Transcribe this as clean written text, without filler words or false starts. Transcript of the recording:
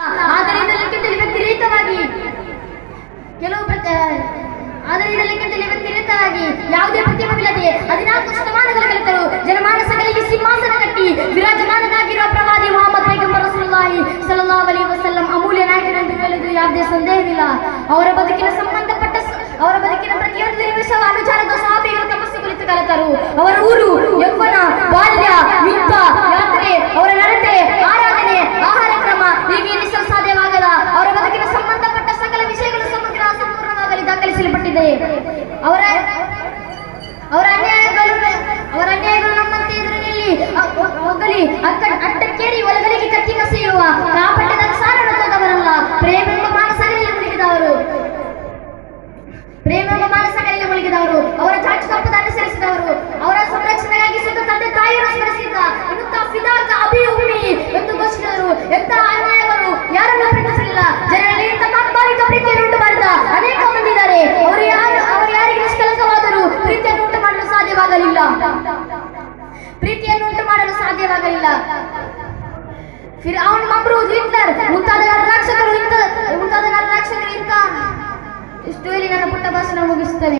ಆದರೆ ಇದಕ್ಕಿಂತಲೂ ವ್ಯತಿರಿಕ್ತವಾಗಿ ವ್ಯತಿರಿಕ್ತವಾಗಿ ಯಾವುದೇ ಪ್ರತಿಭವಿಲ್ಲದೆ 14 ಶತಮಾನಗಳ ಕಲಿತರು ಜನಮಾನಸಗಳಿಗೆ ಸಿಂಹಾಸನ ಕಟ್ಟಿ ವಿರಾಜಮಾನನಾಗಿರುವ ಪ್ರವಾದಿ ಮೊಹಮ್ಮದ್ ಪೈಗಂಬರ್ ರಸೂಲುಲ್ಲಾಹಿ ಸಲ್ಲಲ್ಲಾಹು ಅಲೈಹಿ ವಸಲ್ಲಂ ಅಮೂಲ್ಯ ನಾಯಕರು ಎಂದು ಹೇಳುವುದು ಯಾವುದೇ ಸಂದೇಹವಿಲ್ಲ. ಅವರ ಬದುಕಿನ ಪ್ರತಿಯೊಂದು ನಿಮಿಷವೂ ಅನುಚಾರದ ಸಹಾಬಿಗಳು ತಪಸ್ಸು ಕುರಿತು ಕಲಿತರು. ಅವರ ಊರು, ಯೌವನ, ಬಾಲ್ಯ, ಯುದ್ಧ, ಯಾತ್ರೆ, ಅವರ ನಡತೆ, ಆರಾಧನೆ, ಆಹಾರ ಕ್ರಮ ಹೀಗೆ ಎಣಿಸಲು ಸಾಧ್ಯವಾಗದ ಅವರ ಬದುಕಿನ ಸಂಬಂಧಪಟ್ಟ ಸಕಲ ವಿಷಯಗಳು ಸಂಪೂರ್ಣವಾಗಿ ದಾಖಲಿಸಲ್ಪಟ್ಟಿದೆ. ಅವರ ಅನ್ಯಾಯಗಳು ನಮ್ಮಂತೆ ಎದುರಿನಲ್ಲಿ ಅಟ್ಟಕ್ಕೇರಿ ಒಳಗಲಿಗೆ ಕತ್ತಿ ಕಸಿಯುವ ಕಾಪಟ್ಯದ ಸಾರಣ ತೋದವರಲ್ಲ. ಪ್ರೇಮೆಂಬ ಮಾನಸಗಳಲ್ಲಿ ಮುಳುಗಿದವರು, ಅವರ ಚಾಚು ತಪ್ಪದ ಅನುಸರಿಸಿದವರು, ಅವರ ಸಂರಕ್ಷಣೆಗಾಗಿ ಸಿದ್ಧ ತಂದೆ ತಾಯಿಯನ್ನು ಸ್ಮರಿಸಿದ್ದ ಫಿದಾಕ ಅಬಿ ಉಮ್ಮಿ ಎಂದು ಘೋಷಿಸಿದರು. ಎಂತಹ ಅನ್ಯಾಯಗಳು ಯಾರನ್ನು ಪ್ರೀತಿಸಲಿಲ್ಲ. ಜನರಲ್ಲಿ ಇಂಥ ತಾತ್ಕಾಲಿಕ ಪ್ರೀತಿಯನ್ನು ಉಂಟು ಮಾಡಿದ ಅನೇಕ ಮಂದಿ ಇದ್ದಾರೆ. ಅವರು ಯಾರಿಗೆ ನಿಷ್ಕಲಂಕವಾದರೂ ಪ್ರೀತಿಯನ್ನು ಉಂಟು ಮಾಡಲು ಸಾಧ್ಯವಾಗಲಿಲ್ಲ. ಫಿರ್ಔನ್, ನಮ್ರೂದ್, ಹಿಟ್ಲರ್ ಮುಂತಾದ ನರರಾಕ್ಷಕರು ಇಷ್ಟು ಹೇಳಿ ನನ್ನ ಪುಟ್ಟ ಭಾಷಣ ಮುಗಿಸುತ್ತೇನೆ.